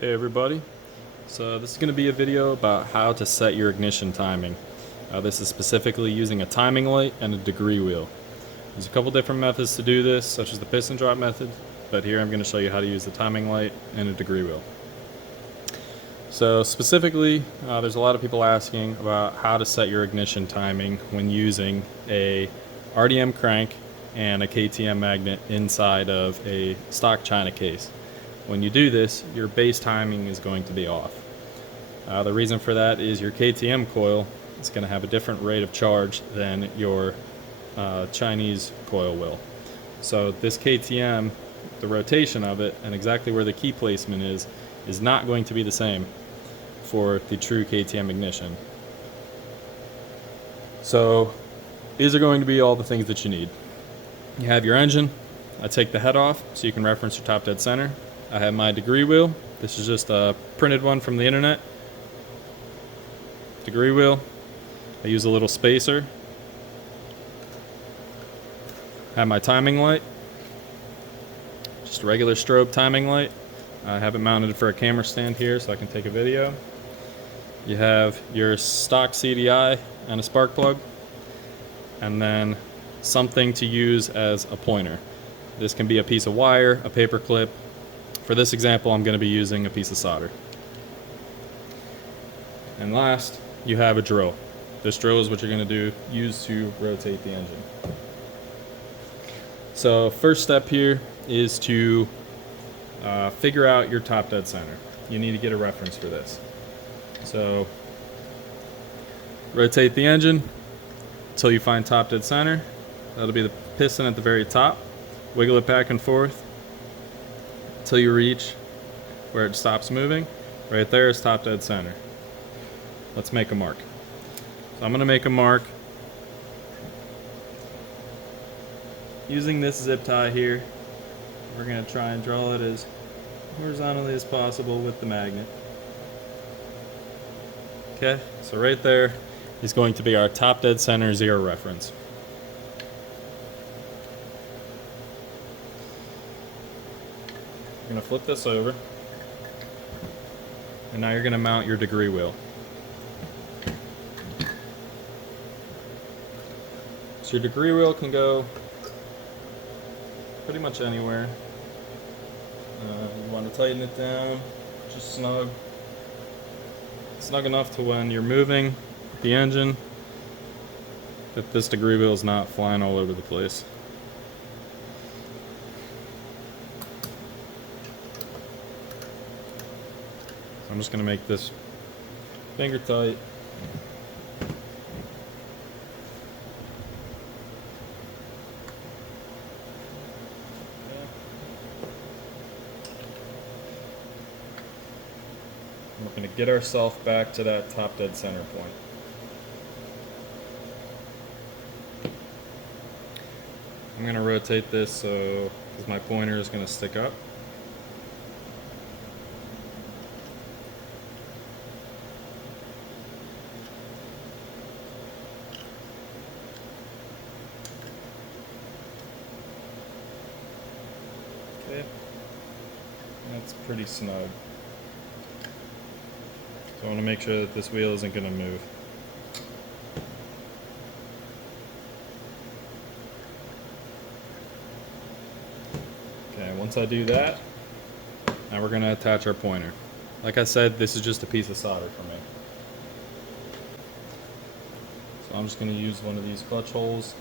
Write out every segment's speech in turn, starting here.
Hey everybody, so this is going to be a video about how to set your ignition timing. This is specifically using a timing light and a degree wheel. There's a couple different methods to do this, such as the piston drop method, but here I'm going to show you how to use the timing light and a degree wheel. So specifically, there's a lot of people asking about how to set your ignition timing when using a RDM crank and a KTM magnet inside of a stock China case. When you do this, your base timing is going to be off. The reason for that is your KTM coil is going to have a different rate of charge than your Chinese coil will. So this KTM, the rotation of it and exactly where the key placement is not going to be the same for the true KTM ignition. So these are going to be all the things that you need. You have your engine. I take the head off so you can reference your top dead center. I have my degree wheel. This is just a printed one from the internet. Degree wheel. I use a little spacer. I have my timing light. Just a regular strobe timing light. I have it mounted for a camera stand here so I can take a video. You have your stock CDI and a spark plug. And then something to use as a pointer. This can be a piece of wire, a paper clip. For this example, I'm going to be using a piece of solder. And last, you have a drill. This drill is what you're going to use to rotate the engine. So first step here is to figure out your top dead center. You need to get a reference for this. So rotate the engine until you find top dead center. That'll be the piston at the very top. Wiggle it back and forth until you reach where it stops moving. Right there is top dead center. Let's make a mark. So I'm going to make a mark using this zip tie here. We're going to try and draw it as horizontally as possible with the magnet. Okay, so right there is going to be our top dead center zero reference. You're going to flip this over, and now you're going to mount your degree wheel. So your degree wheel can go pretty much anywhere. You want to tighten it down, just snug enough to when you're moving the engine that this degree wheel is not flying all over the place. I'm just going to make this finger tight. We're going to get ourselves back to that top dead center point. I'm going to rotate this so because my pointer is going to stick up. Okay, that's pretty snug. So I want to make sure that this wheel isn't going to move. Okay, once I do that, now we're going to attach our pointer. Like I said, this is just a piece of solder for me. So I'm just going to use one of these clutch holes.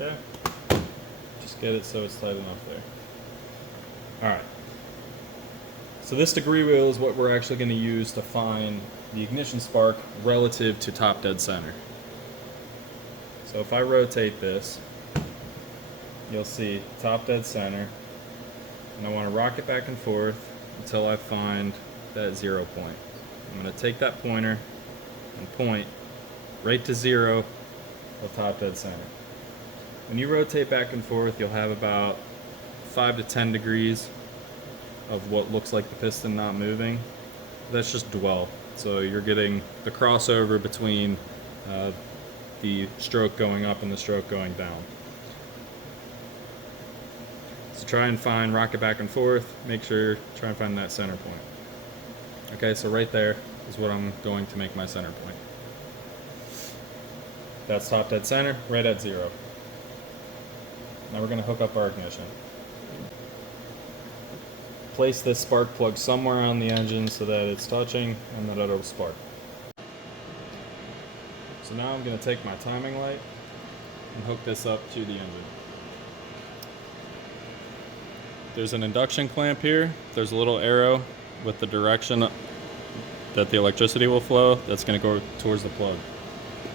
Okay, just get it so it's tight enough there. Alright, so this degree wheel is what we're actually going to use to find the ignition spark relative to top dead center. So if I rotate this, you'll see top dead center, and I want to rock it back and forth until I find that 0 point. I'm going to take that pointer and point right to 0 of top dead center. When you rotate back and forth, you'll have about 5 to 10 degrees of what looks like the piston not moving. that's just dwell. So you're getting the crossover between the stroke going up and the stroke going down. So try and rock it back and forth, try and find that center point. Okay, so right there is what I'm going to make my center point. That's top dead center, right at 0. Now we're going to hook up our ignition. Place this spark plug somewhere on the engine so that it's touching and that it'll spark. So now I'm going to take my timing light and hook this up to the engine. There's an induction clamp here. There's a little arrow with the direction that the electricity will flow. That's going to go towards the plug.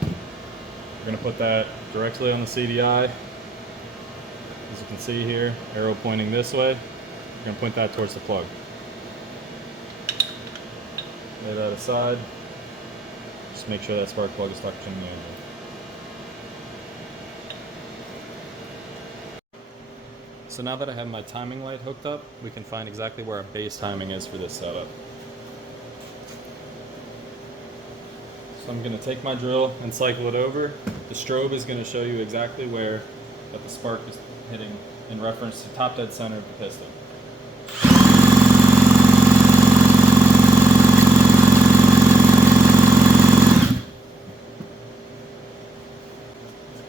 We're going to put that directly on the CDI. As you can see here, arrow pointing this way. We're going to point that towards the plug. Lay that aside. Just make sure that spark plug is touching the engine. So now that I have my timing light hooked up, we can find exactly where our base timing is for this setup. So I'm going to take my drill and cycle it over. The strobe is going to show you exactly where that the spark is hitting in reference to top dead center of the piston.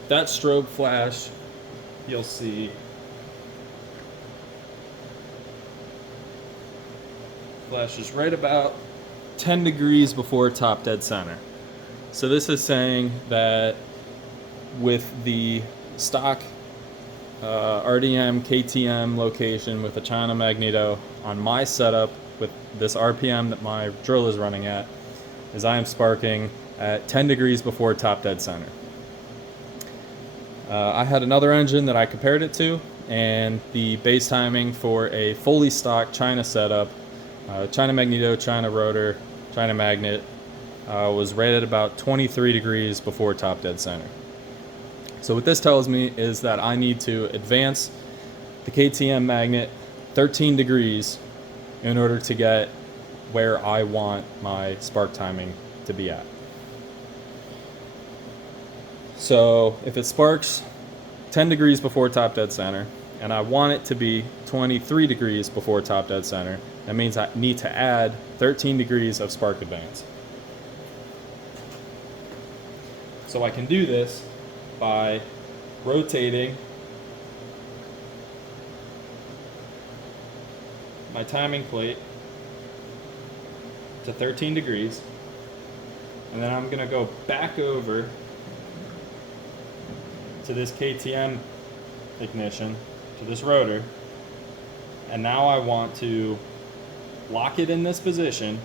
That strobe flash, you'll see flashes right about 10 degrees before top dead center. So this is saying that with the stock RDM KTM location with a China magneto on my setup with this RPM that my drill is running at, is I am sparking at 10 degrees before top dead center. I had another engine that I compared it to, and the base timing for a fully stock China setup, China magneto, China rotor, China magnet, was right at about 23 degrees before top dead center. So what this tells me is that I need to advance the KTM magnet 13 degrees in order to get where I want my spark timing to be at. So if it sparks 10 degrees before top dead center and I want it to be 23 degrees before top dead center, that means I need to add 13 degrees of spark advance. So I can do this by rotating my timing plate to 13 degrees, and then I'm going to go back over to this KTM ignition, to this rotor, and now I want to lock it in this position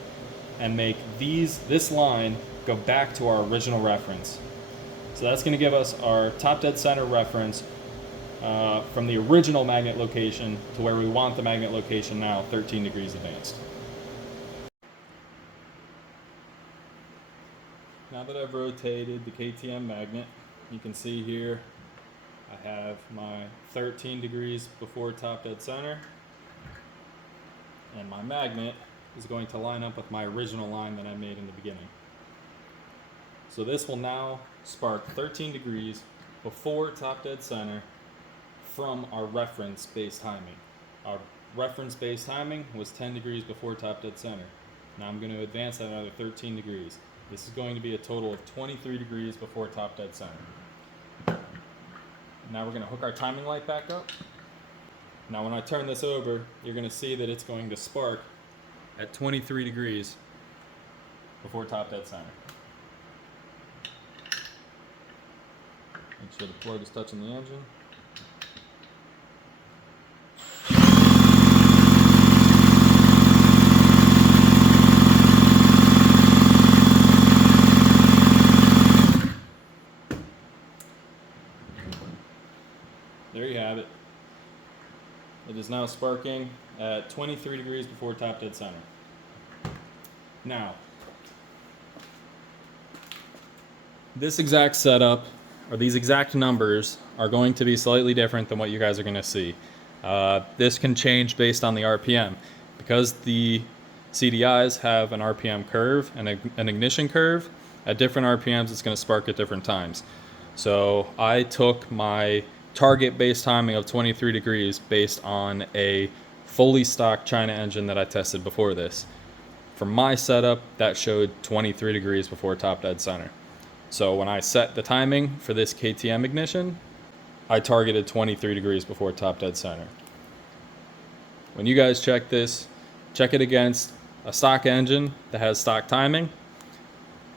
and make this line go back to our original reference. So that's going to give us our top dead center reference from the original magnet location to where we want the magnet location now, 13 degrees advanced. Now that I've rotated the KTM magnet, you can see here I have my 13 degrees before top dead center, and my magnet is going to line up with my original line that I made in the beginning. So this will now spark 13 degrees before top dead center from our reference base timing. Our reference base timing was 10 degrees before top dead center. Now I'm going to advance that another 13 degrees. This is going to be a total of 23 degrees before top dead center. Now we're going to hook our timing light back up. Now when I turn this over, you're going to see that it's going to spark at 23 degrees before top dead center. Make sure the plug is touching the engine. There you have it. It is now sparking at 23 degrees before top dead center. Now, this exact setup, or these exact numbers, are going to be slightly different than what you guys are going to see. This can change based on the RPM. Because the CDIs have an RPM curve and an ignition curve. At different RPMs, it's going to spark at different times. So I took my target base timing of 23 degrees based on a fully stocked China engine that I tested before this. For my setup, that showed 23 degrees before top dead center. So when I set the timing for this KTM ignition, I targeted 23 degrees before top dead center. When you guys check this, check it against a stock engine that has stock timing.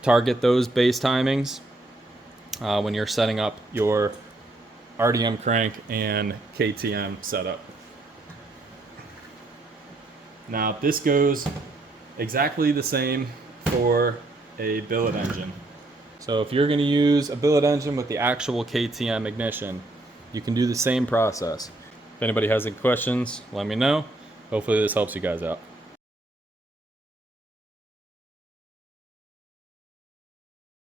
Target those base timings when you're setting up your RDM crank and KTM setup. Now this goes exactly the same for a billet engine. So if you're going to use a billet engine with the actual KTM ignition, you can do the same process. If anybody has any questions, let me know. Hopefully this helps you guys out.